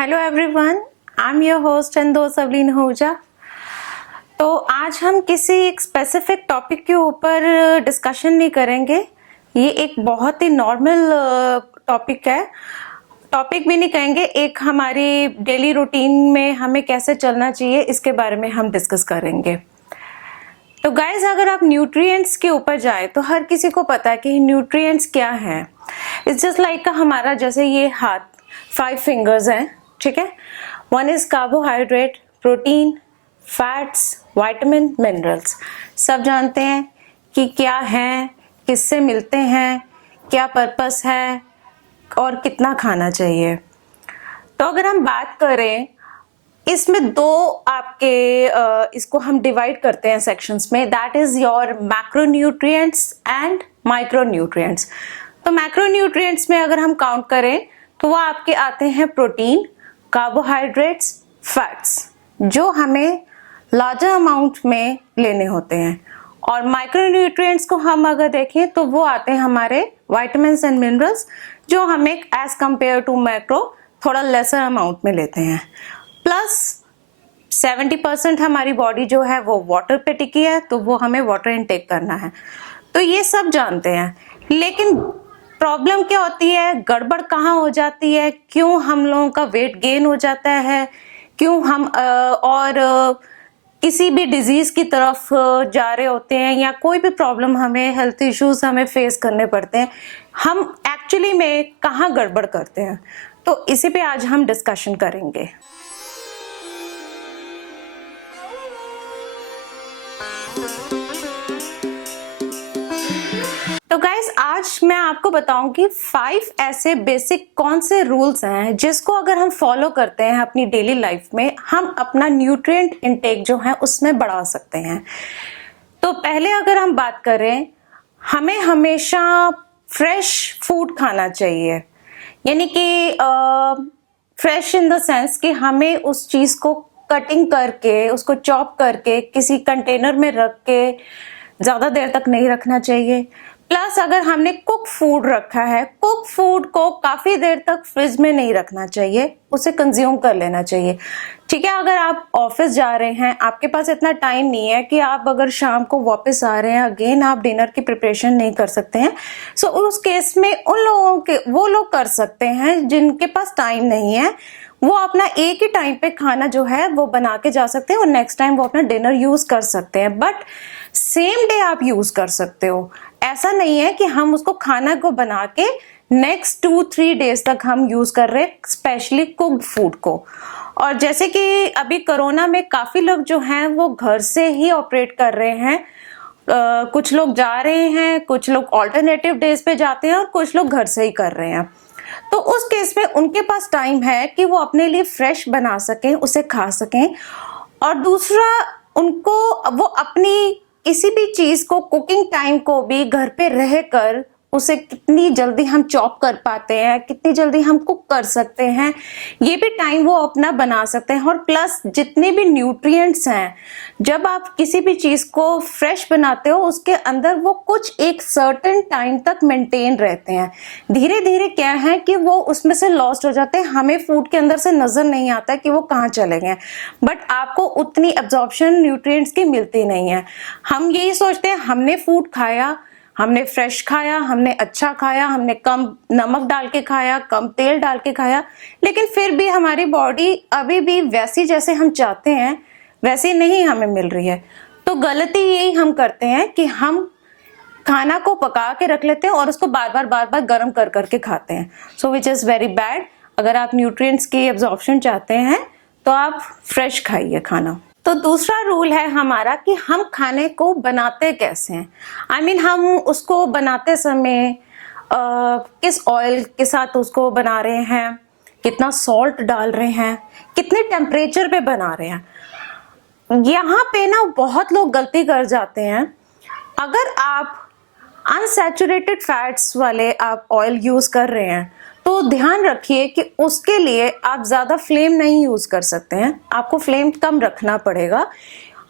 Hello everyone, I am your host and दोस्त अवलीन आहूजा। तो आज हम किसी एक स्पेसिफिक टॉपिक के ऊपर डिस्कशन नहीं करेंगे। ये एक बहुत ही नॉर्मल टॉपिक है। टॉपिक भी नहीं कहेंगे, एक हमारी डेली रूटीन में हमें कैसे चलना चाहिए इसके बारे में हम डिस्कस करेंगे। तो गाइज, अगर आप न्यूट्रिएंट्स के ऊपर जाए तो हर किसी को पता है कि न्यूट्रिएंट्स क्या है। इट्स जस्ट लाइक हमारा जैसे ये हाथ 5 फिंगर्स हैं, ठीक है। 1 is carbohydrate, protein, fats, vitamin, minerals. सब जानते हैं कि क्या है, किससे मिलते हैं, क्या पर्पस है और कितना खाना चाहिए। तो अगर हम बात करें, इसमें दो आपके इसको हम डिवाइड करते हैं सेक्शंस में, that is your macronutrients and micronutrients. तो मैक्रोन्यूट्रिएंट्स में अगर हम काउंट करें तो वो आपके आते हैं प्रोटीन, कार्बोहाइड्रेट्स, फैट्स, जो हमें लार्जर अमाउंट में लेने होते हैं। और माइक्रोन्यूट्रिएंट्स को हम अगर देखें तो वो आते हैं हमारे विटामिन्स एंड मिनरल्स, जो हमें एज कंपेयर टू मैक्रो थोड़ा लेसर अमाउंट में लेते हैं। प्लस 70% हमारी बॉडी जो है वो वाटर पे टिकी है, तो वो हमें वाटर इनटेक करना है। तो ये सब जानते हैं, लेकिन प्रॉब्लम क्या होती है, गड़बड़ कहाँ हो जाती है, क्यों हम लोगों का वेट गेन हो जाता है, क्यों हम किसी भी डिजीज की तरफ जा रहे होते हैं, या कोई भी प्रॉब्लम हमें, हेल्थ इश्यूज हमें फेस करने पड़ते हैं, हम एक्चुअली में कहाँ गड़बड़ करते हैं। तो इसी पे आज हम डिस्कशन करेंगे। तो गाइस, आज मैं आपको बताऊंगी 5 ऐसे बेसिक कौन से रूल्स हैं जिसको अगर हम फॉलो करते हैं अपनी डेली लाइफ में, हम अपना न्यूट्रिएंट इनटेक जो है उसमें बढ़ा सकते हैं। तो पहले अगर हम बात करें, हमें हमेशा फ्रेश फूड खाना चाहिए, यानी कि फ्रेश इन द सेंस कि हमें उस चीज को कटिंग करके, उसको चॉप करके किसी कंटेनर में रख के ज्यादा देर तक नहीं रखना चाहिए। प्लस अगर हमने कुक फूड रखा है, कुक फूड को काफी देर तक फ्रिज में नहीं रखना चाहिए, उसे कंज्यूम कर लेना चाहिए, ठीक है। अगर आप ऑफिस जा रहे हैं, आपके पास इतना टाइम नहीं है कि आप अगर शाम को वापस आ रहे हैं, अगेन आप डिनर की प्रिपरेशन नहीं कर सकते हैं, सो उस केस में उन लोगों के, वो लोग कर सकते हैं जिनके पास टाइम नहीं है। वो अपना एक ही टाइम पे खाना जो है वो बना के जा सकते हैं और नेक्स्ट टाइम वो अपना डिनर यूज कर सकते हैं, बट सेम डे आप यूज कर सकते हो। ऐसा नहीं है कि हम उसको खाना को बना के नेक्स्ट 2-3 डेज तक हम यूज कर रहे हैं, स्पेशली कुक्ड फूड को। और जैसे कि अभी कोरोना में काफी लोग जो हैं वो घर से ही ऑपरेट कर रहे हैं। कुछ लोग जा रहे हैं, कुछ लोग ऑल्टरनेटिव डेज पे जाते हैं और कुछ लोग घर से ही कर रहे हैं। तो उस केस में उनके पास टाइम है कि वो अपने लिए फ्रेश बना सकें, उसे खा सकें। और दूसरा, उनको वो अपनी किसी भी चीज को, कुकिंग टाइम को भी घर पे रहकर उसे कितनी जल्दी हम चॉप कर पाते हैं, कितनी जल्दी हम कुक कर सकते हैं, ये भी टाइम वो अपना बना सकते हैं। और प्लस जितने भी न्यूट्रिएंट्स हैं, जब आप किसी भी चीज को फ्रेश बनाते हो, उसके अंदर वो कुछ एक सर्टेन टाइम तक मेंटेन रहते हैं। धीरे धीरे क्या है कि वो उसमें से लॉस्ट हो जाते हैं, हमें फूड के अंदर से नजर नहीं आता कि वो कहाँ चले गए, बट आपको उतनी एब्जॉर्प्शन न्यूट्रिएंट्स की मिलती नहीं है। हम यही सोचते हैं, हमने फूड खाया, हमने फ्रेश खाया, हमने अच्छा खाया, हमने कम नमक डाल के खाया, कम तेल डाल के खाया, लेकिन फिर भी हमारी बॉडी अभी भी वैसी जैसे हम चाहते हैं वैसी नहीं हमें मिल रही है। तो गलती यही हम करते हैं कि हम खाना को पका के रख लेते हैं और उसको बार बार गर्म कर करके खाते हैं, सो विच इज वेरी बैड। अगर आप न्यूट्रिएंट्स की एब्जॉर्प्शन चाहते हैं तो आप फ्रेश खाइए खाना। तो दूसरा रूल है हमारा कि हम खाने को बनाते कैसे हैं। I mean, हम उसको बनाते समय किस ऑयल के साथ उसको बना रहे हैं, कितना सॉल्ट डाल रहे हैं, कितने टेम्परेचर पे बना रहे हैं। यहाँ पे ना बहुत लोग गलती कर जाते हैं। अगर आप अनसैचुरेटेड फैट्स वाले आप ऑयल यूज कर रहे हैं तो ध्यान रखिए कि उसके लिए आप ज्यादा फ्लेम नहीं यूज कर सकते हैं, आपको फ्लेम कम रखना पड़ेगा।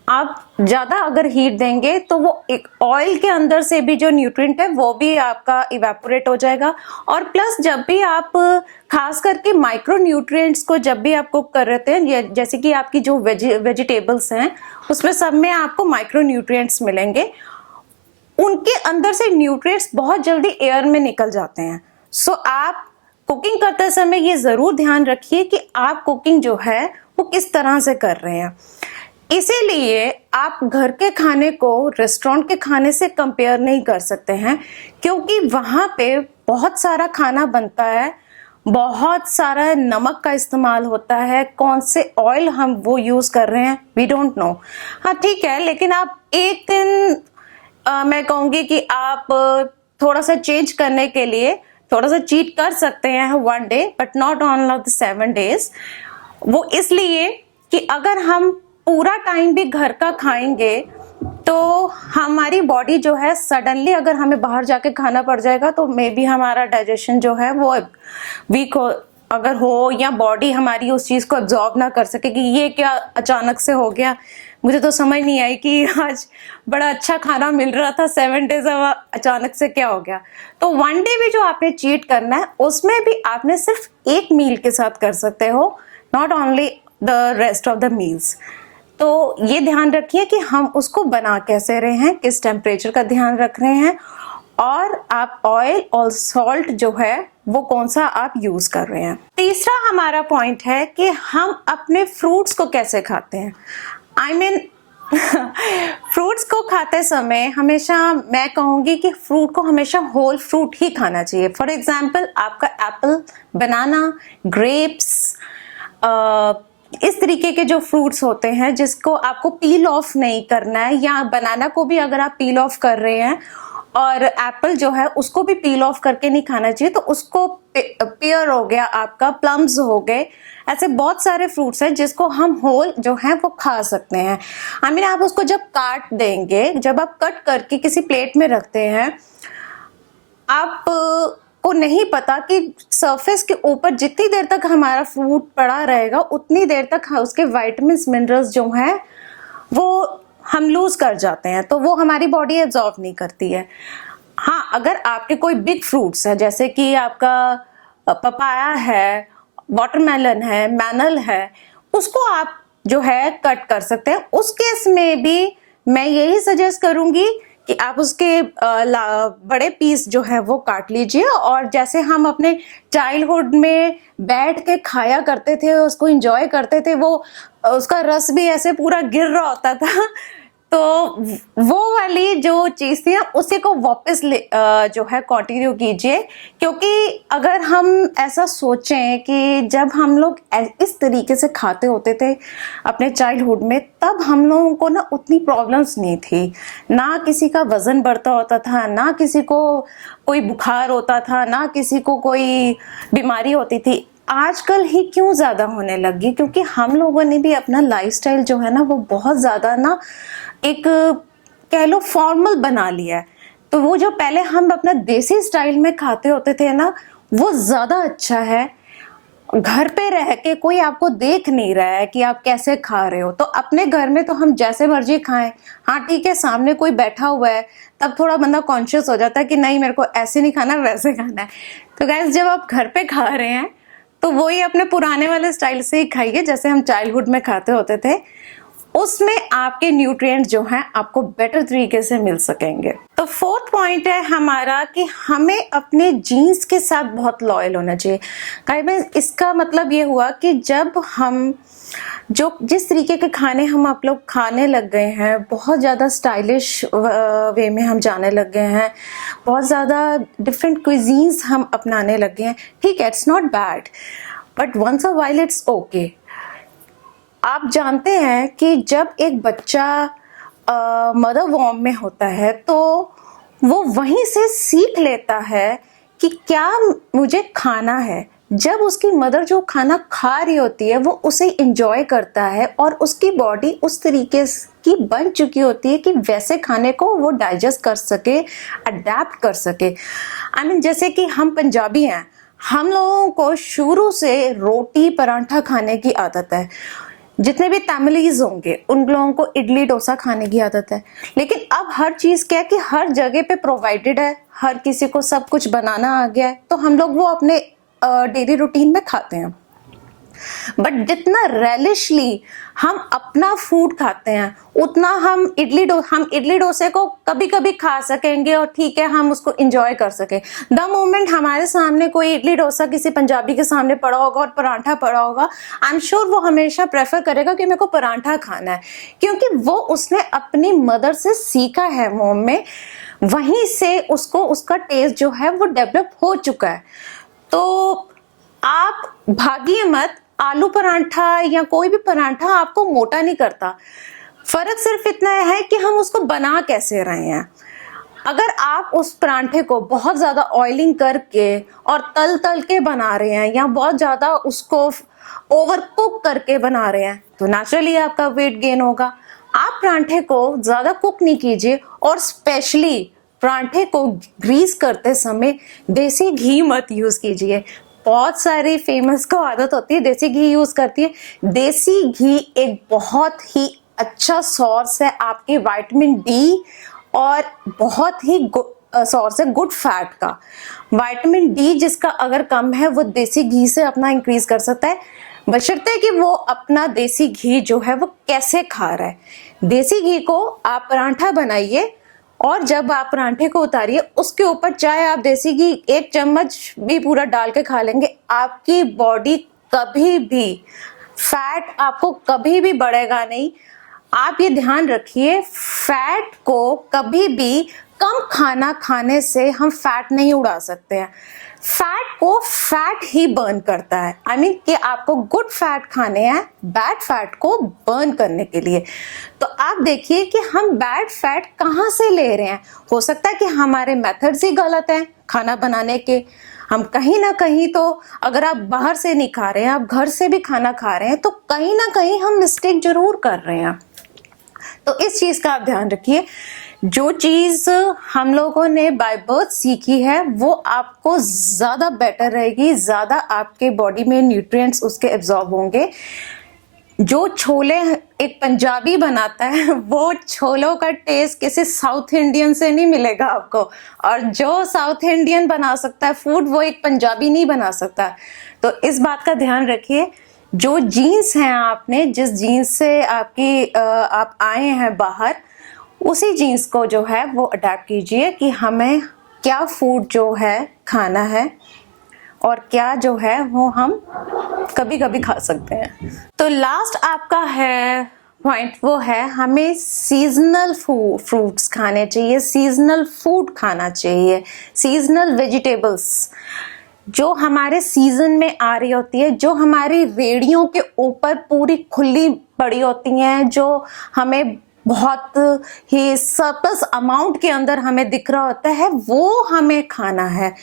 आप ज्यादा अगर हीट देंगे तो वो एक ऑयल के अंदर से भी जो न्यूट्रिएंट है वो भी आपका इवेपोरेट हो जाएगा। और प्लस जब भी आप खास करके माइक्रो न्यूट्रिएंट्स को जब भी आप कुक कर रहे हैं, जैसे कि आपकी जो वेजिटेबल्स हैं उसमें सब में आपको माइक्रो न्यूट्रिएंट्स मिलेंगे, उनके अंदर से न्यूट्रिएंट्स बहुत जल्दी एयर में निकल जाते हैं। सो आप कुकिंग करते समय ये जरूर ध्यान रखिए कि आप कुकिंग जो है वो किस तरह से कर रहे हैं। इसीलिए आप घर के खाने को रेस्टोरेंट के खाने से कंपेयर नहीं कर सकते हैं, क्योंकि वहां पे बहुत सारा खाना बनता है, बहुत सारा नमक का इस्तेमाल होता है, कौन से ऑयल हम वो यूज कर रहे हैं वी डोंट नो। हाँ ठीक है, लेकिन आप एक दिन मैं कहूंगी कि आप थोड़ा सा चेंज करने के लिए थोड़ा सा चीट कर सकते हैं one day, but not on the 7 days। वो इसलिए कि अगर हम पूरा टाइम भी घर का खाएंगे तो हमारी बॉडी जो है सडनली अगर हमें बाहर जाके खाना पड़ जाएगा तो मे बी हमारा डाइजेशन जो है वो वीक हो या बॉडी हमारी उस चीज को एब्जॉर्ब ना कर सके कि ये क्या अचानक से हो गया, मुझे तो समझ नहीं आई कि आज बड़ा अच्छा खाना मिल रहा था 7 days अब अचानक से क्या हो गया। तो 1 day भी जो आपने चीट करना है उसमें भी आपने सिर्फ एक मील के साथ कर सकते हो, not only the rest of the meals. तो ये ध्यान रखिए कि हम उसको बना कैसे रहे हैं, किस टेम्परेचर का ध्यान रख रहे हैं, और आप ऑयल और सॉल्ट जो है वो कौन सा आप यूज कर रहे हैं। तीसरा हमारा पॉइंट है कि हम अपने फ्रूट्स को कैसे खाते हैं। आई मीन फ्रूट्स को खाते समय हमेशा मैं कहूंगी कि फ्रूट को हमेशा होल फ्रूट ही खाना चाहिए। फॉर एग्जाम्पल आपका एप्पल, बनाना, ग्रेप्स, इस तरीके के जो फ्रूट्स होते हैं जिसको आपको पील ऑफ नहीं करना है, या बनाना को भी अगर आप पील ऑफ कर रहे हैं और एप्पल जो है उसको भी पील ऑफ करके नहीं खाना चाहिए, तो उसको पेयर हो गया आपका, प्लम्स हो गए, ऐसे बहुत सारे फ्रूट्स हैं जिसको हम होल जो है वो खा सकते हैं। आई मीन आप उसको जब काट देंगे, जब आप कट करके किसी प्लेट में रखते हैं, आप को नहीं पता कि सरफेस के ऊपर जितनी देर तक हमारा फ्रूट पड़ा रहेगा उतनी देर तक उसके विटामिन्स मिनरल्स जो हैं वो हम लूज कर जाते हैं, तो वो हमारी बॉडी एब्जॉर्ब नहीं करती है। हाँ, अगर आपके कोई बिग फ्रूट्स है जैसे कि आपका पपाया है, वाटरमेलन है, मैनल है, उसको आप जो है कट कर सकते हैं। उस केस में भी मैं यही सजेस्ट करूंगी कि आप उसके बड़े पीस जो है वो काट लीजिए, और जैसे हम अपने चाइल्डहुड में बैठ के खाया करते थे, उसको एंजॉय करते थे, वो उसका रस भी ऐसे पूरा गिर रहा होता था, तो वो वाली जो चीज थी उसी को वापस जो है कंटिन्यू कीजिए। क्योंकि अगर हम ऐसा सोचें कि जब हम लोग इस तरीके से खाते होते थे अपने चाइल्डहुड में, तब हम लोगों को ना उतनी प्रॉब्लम्स नहीं थी, ना किसी का वजन बढ़ता होता था, ना किसी को कोई बुखार होता था, ना किसी को कोई बीमारी होती थी। आजकल ही क्यों ज्यादा होने लगी? क्योंकि हम लोगों ने भी अपना लाइफस्टाइल जो है ना वो बहुत ज्यादा ना एक कह लो फॉर्मल बना लिया है। तो वो जो पहले हम अपना देसी स्टाइल में खाते होते थे ना वो ज्यादा अच्छा है। घर पे रह के कोई आपको देख नहीं रहा है कि आप कैसे खा रहे हो, तो अपने घर में तो हम जैसे मर्जी खाएं। हाँ ठीक है, सामने कोई बैठा हुआ है तब थोड़ा बंदा कॉन्शियस हो जाता है कि नहीं मेरे को ऐसे नहीं खाना, वैसे खाना है। तो गाइस, जब आप घर पे खा रहे हैं तो वही अपने पुराने वाले स्टाइल से ही खाइए जैसे हम चाइल्डहुड में खाते होते थे। उसमें आपके न्यूट्रिएंट्स जो हैं आपको बेटर तरीके से मिल सकेंगे। तो फोर्थ पॉइंट है हमारा कि हमें अपने जीन्स के साथ बहुत लॉयल होना चाहिए। गाइस, इसका मतलब ये हुआ कि जब हम जिस तरीके के खाने हम आप लोग खाने लग गए हैं, बहुत ज़्यादा स्टाइलिश वे में हम जाने लग गए हैं, बहुत ज़्यादा डिफरेंट क्विजीन्स हम अपनाने लग गए हैं। ठीक है, it's not bad, but once a while it's okay. आप जानते हैं कि जब एक बच्चा मदर वॉर्म में होता है तो वो वहीं से सीख लेता है कि क्या मुझे खाना है। जब उसकी मदर जो खाना खा रही होती है वो उसे एंजॉय करता है और उसकी बॉडी उस तरीके की बन चुकी होती है कि वैसे खाने को वो डाइजेस्ट कर सके, अडेप्ट कर सके। आई मीन जैसे कि हम पंजाबी हैं, हम लोगों को शुरू से रोटी परांठा खाने की आदत है। जितने भी तमिलीज होंगे उन लोगों को इडली डोसा खाने की आदत है, लेकिन अब हर चीज क्या है कि हर जगह पे प्रोवाइडेड है, हर किसी को सब कुछ बनाना आ गया है, तो हम लोग वो अपने डेली रूटीन में खाते हैं। बट जितना रेलिशली हम अपना फूड खाते हैं उतना हम इडली डोसे को कभी कभी खा सकेंगे और ठीक है हम उसको एंजॉय कर सके। द मोमेंट हमारे सामने कोई इडली डोसा किसी पंजाबी के सामने पड़ा होगा और परांठा पड़ा होगा, आई एम श्योर वो हमेशा प्रेफर करेगा कि मेरे को परांठा खाना है, क्योंकि वो उसने अपनी मदर से सीखा है मोम में, वहीं से उसको उसका टेस्ट जो है वो डेवलप हो चुका है। तो आप भागिए मत, आलू परांठा या कोई भी परांठा आपको मोटा नहीं करता। फर्क सिर्फ इतना है कि हम उसको बना कैसे रहे हैं। अगर आप उस परांठे को बहुत ज्यादा ऑयलिंग करके और तल तल के बना रहे हैं या बहुत ज्यादा उसको ओवर कुक करके बना रहे हैं तो नेचुरली आपका वेट गेन होगा। आप परांठे को ज्यादा कुक नहीं कीजिए, और स्पेशली परांठे को ग्रीस करते समय देसी घी मत यूज कीजिए। बहुत सारी फेमस को आदत होती है देसी घी यूज करती है। देसी घी एक बहुत ही अच्छा सोर्स है आपके विटामिन डी और बहुत ही सोर्स है गुड फैट का। विटामिन डी जिसका अगर कम है वो देसी घी से अपना इंक्रीज कर सकता है, बशर्ते कि वो अपना देसी घी जो है वो कैसे खा रहा है। देसी घी को आप परांठा बनाइए और जब आप परांठे को उतारिए उसके ऊपर चाहे आप देसी घी 1 चम्मच भी पूरा डाल के खा लेंगे, आपकी बॉडी कभी भी फैट आपको कभी भी बढ़ेगा नहीं। आप ये ध्यान रखिए, फैट को कभी भी कम खाना खाने से हम फैट नहीं उड़ा सकते हैं। फैट को फैट ही बर्न करता है। आई मीन कि आपको गुड फैट खाने हैं बैड फैट को बर्न करने के लिए। तो आप देखिए कि हम बैड फैट कहाँ से ले रहे हैं। हो सकता है कि हमारे मेथड्स ही गलत हैं खाना बनाने के। हम कहीं ना कहीं, तो अगर आप बाहर से नहीं खा रहे हैं, आप घर से भी खाना खा रहे हैं, तो कहीं ना कहीं हम मिस्टेक जरूर कर रहे हैं। तो इस चीज का आप ध्यान रखिए। जो चीज हम लोगों ने बाय बर्थ सीखी है वो आपको ज्यादा बेटर रहेगी, ज्यादा आपके बॉडी में न्यूट्रिएंट्स उसके एब्जॉर्ब होंगे। जो छोले एक पंजाबी बनाता है वो छोलों का टेस्ट किसी साउथ इंडियन से नहीं मिलेगा आपको, और जो साउथ इंडियन बना सकता है फूड वो एक पंजाबी नहीं बना सकता। तो इस बात का ध्यान रखिए। जो जीन्स हैं, आपने जिस जीन्स से आप आए हैं बाहर, उसी जीन्स को जो है वो अडेप्ट कीजिए कि हमें क्या फूड जो है खाना है और क्या जो है वो हम कभी कभी खा सकते हैं। तो लास्ट आपका है पॉइंट, वो है हमें सीजनल फ्रूट्स खाने चाहिए, सीजनल फूड खाना चाहिए, सीजनल वेजिटेबल्स जो हमारे सीजन में आ रही होती है, जो हमारी रेडियों के ऊपर पूरी खुली पड़ी होती हैं, जो हमें बहुत ही सरप्लस अमाउंट के अंदर हमें दिख रहा होता है, वो हमें खाना है।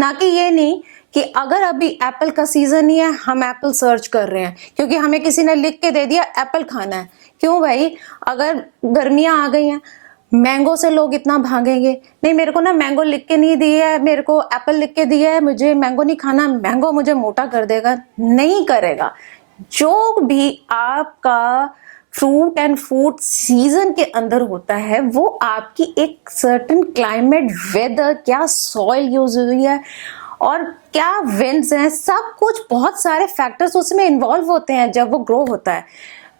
ना कि ये नहीं कि अगर अभी एप्पल का सीजन ही है हम एप्पल सर्च कर रहे हैं क्योंकि हमें किसी ने लिख के दे दिया एप्पल खाना है। क्यों भाई, अगर गर्मियां आ गई हैं मैंगो से लोग इतना भागेंगे, नहीं मेरे को ना मैंगो लिख के नहीं दिया है, मेरे को एप्पल लिख के दिया है, मुझे मैंगो नहीं खाना, मैंगो मुझे मोटा कर देगा। नहीं करेगा। जो भी आपका फ्रूट एंड फूड सीजन के अंदर होता है वो आपकी एक सर्टेन क्लाइमेट, वेदर, क्या सॉइल यूज हुई है और क्या विंड्स हैं, सब कुछ बहुत सारे फैक्टर्स उसमें इन्वॉल्व होते हैं जब वो ग्रो होता है।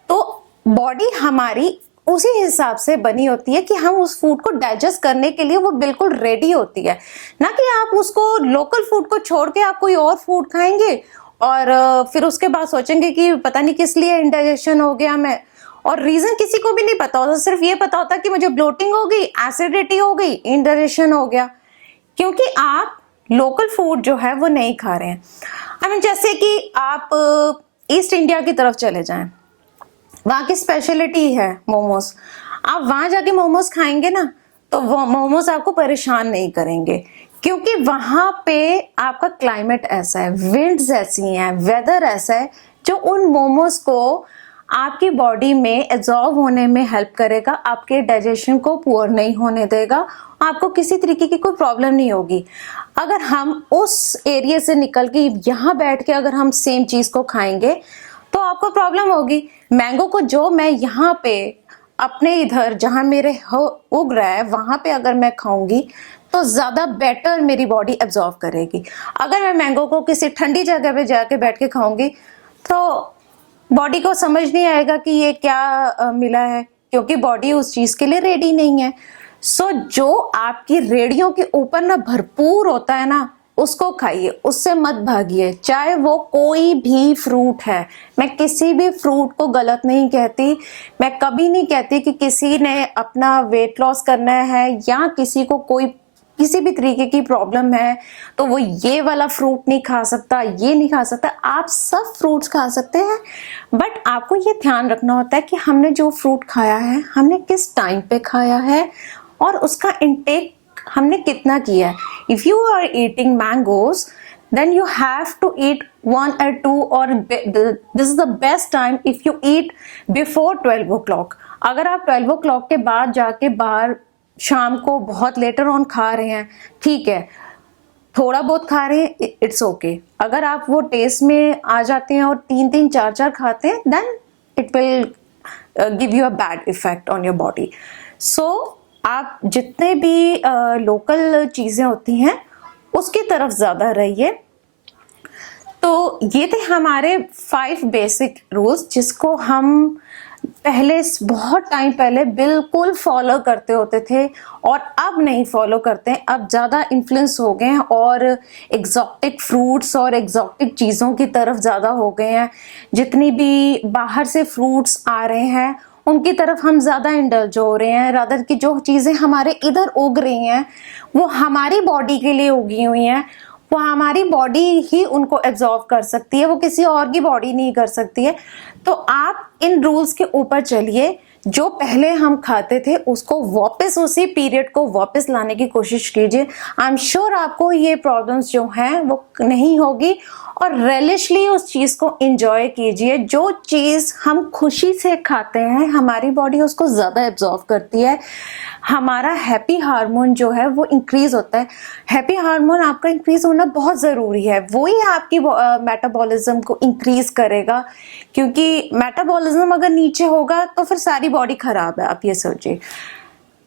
तो बॉडी हमारी उसी हिसाब से बनी होती है कि हम उस फूड को डाइजेस्ट करने के लिए वो बिल्कुल रेडी होती है। ना कि आप उसको लोकल फूड को छोड़ के आप कोई और फूड खाएंगे और फिर उसके बाद सोचेंगे कि पता नहीं किस लिए इंडाइजेशन हो गया मैं, और रीजन किसी को भी नहीं पता होता, सिर्फ ये पता होता कि मुझे ब्लोटिंग हो गई, एसिडिटी हो गई, इंडाइजेशन हो गया, क्योंकि आप लोकल फूड जो है वो नहीं खा रहे हैं। आई मीन जैसे कि आप ईस्ट इंडिया की तरफ चले जाएं, वहाँ की स्पेशलिटी है मोमोज। आप वहां जाके मोमोज खाएंगे ना तो वो मोमोज आपको परेशान नहीं करेंगे, क्योंकि वहां पे आपका क्लाइमेट ऐसा है, विंड्स ऐसी हैं, वेदर ऐसा है जो उन मोमोज को आपकी बॉडी में एब्जॉर्ब होने में हेल्प करेगा, आपके डाइजेशन को पुअर नहीं होने देगा, आपको किसी तरीके की कोई प्रॉब्लम नहीं होगी। अगर हम उस एरिया से निकल के यहाँ बैठ के अगर हम सेम चीज को खाएंगे तो तो आपको प्रॉब्लम होगी। मैंगो को जो मैं यहाँ पे अपने इधर जहाँ मेरे उग रहा है वहां पे अगर मैं खाऊंगी तो ज्यादा बेटर मेरी बॉडी एब्जॉर्व करेगी। अगर मैं मैंगो को किसी ठंडी जगह पे जाके बैठ के खाऊंगी तो बॉडी को समझ नहीं आएगा कि ये क्या मिला है, क्योंकि बॉडी उस चीज के लिए रेडी नहीं है। सो जो आपकी रेडियों के ऊपर ना भरपूर होता है ना, उसको खाइए, उससे मत भागिए। चाहे वो कोई भी फ्रूट है, मैं किसी भी फ्रूट को गलत नहीं कहती। मैं कभी नहीं कहती कि किसी ने अपना वेट लॉस करना है या किसी को कोई किसी भी तरीके की प्रॉब्लम है तो वो ये वाला फ्रूट नहीं खा सकता, ये नहीं खा सकता। आप सब फ्रूट्स खा सकते हैं, बट आपको ये ध्यान रखना होता है कि हमने जो फ्रूट खाया है हमने किस टाइम पे खाया है और उसका इंटेक हमने कितना किया है। If you are eating mangoes then you have to eat 1 or 2 or this is the best time if you eat before 12 o'clock। अगर आप 12 o'clock के बाद जाके बाहर शाम को बहुत लेटर ऑन खा रहे हैं, ठीक है, थोड़ा बहुत खा रहे हैं, इट्स ओके। अगर आप वो टेस्ट में आ जाते हैं और 3-3 4-4 खाते हैं then it will give you a bad effect on your body. So आप जितने भी लोकल चीजें होती हैं उसकी तरफ ज्यादा रहिए। तो ये थे हमारे 5 बेसिक रूल्स जिसको हम पहले बहुत टाइम पहले बिल्कुल फॉलो करते होते थे और अब नहीं फॉलो करते हैं। अब ज़्यादा इन्फ्लुएंस हो गए हैं और एग्जॉटिक फ्रूट्स और एग्जॉटिक चीज़ों की तरफ ज़्यादा हो गए हैं। जितनी भी बाहर से फ्रूट्स आ रहे हैं उनकी तरफ हम ज़्यादा इंडल्ज हो रहे हैं, रादर कि जो चीज़ें हमारे इधर उग रही हैं वो हमारी बॉडी के लिए उगी हुई हैं, वो हमारी बॉडी ही उनको एब्जॉर्व कर सकती है, वो किसी और की बॉडी नहीं कर सकती है। तो आप इन रूल्स के ऊपर चलिए। जो पहले हम खाते थे उसको वापस उसी पीरियड को वापस लाने की कोशिश कीजिए। आई एम श्योर आपको ये प्रॉब्लम्स जो हैं वो नहीं होगी और रेलिशली उस चीज को एंजॉय कीजिए। जो चीज हम खुशी से खाते हैं हमारी बॉडी उसको ज्यादा एब्जॉर्व करती है। हमारा हैप्पी हार्मोन जो है वो इंक्रीज होता है। हैप्पी हार्मोन आपका इंक्रीज होना बहुत ज़रूरी है, वो ही आपकी मेटाबॉलिज्म को इंक्रीज करेगा, क्योंकि मेटाबॉलिज्म अगर नीचे होगा तो फिर सारी बॉडी खराब है, आप ये सोचिए।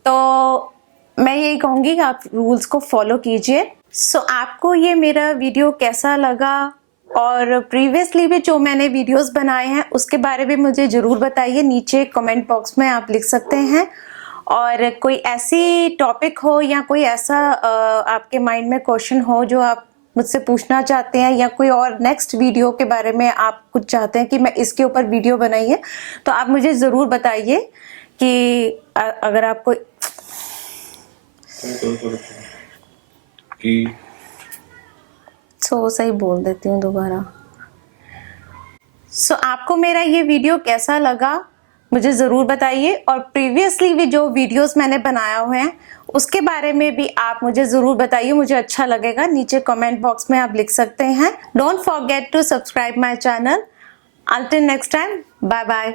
तो मैं यही कहूँगी कि आप रूल्स को फॉलो कीजिए। सो आपको ये मेरा वीडियो कैसा लगा और प्रीवियसली भी जो मैंने वीडियोस बनाए हैं उसके बारे में मुझे ज़रूर बताइए, नीचे कमेंट बॉक्स में आप लिख सकते हैं। और कोई ऐसी टॉपिक हो या कोई ऐसा आपके माइंड में क्वेश्चन हो जो आप मुझसे पूछना चाहते हैं या कोई और नेक्स्ट वीडियो के बारे में आप कुछ चाहते हैं कि मैं इसके ऊपर वीडियो बनाइए, तो आप मुझे ज़रूर बताइए कि अगर आपको सही बोल देती हूँ दोबारा। आपको मेरा ये वीडियो कैसा लगा मुझे ज़रूर बताइए और प्रीवियसली भी जो वीडियोस मैंने बनाया हुए हैं उसके बारे में भी आप मुझे ज़रूर बताइए, मुझे अच्छा लगेगा। नीचे कमेंट बॉक्स में आप लिख सकते हैं। Don't forget to subscribe my channel. Until next time, bye bye.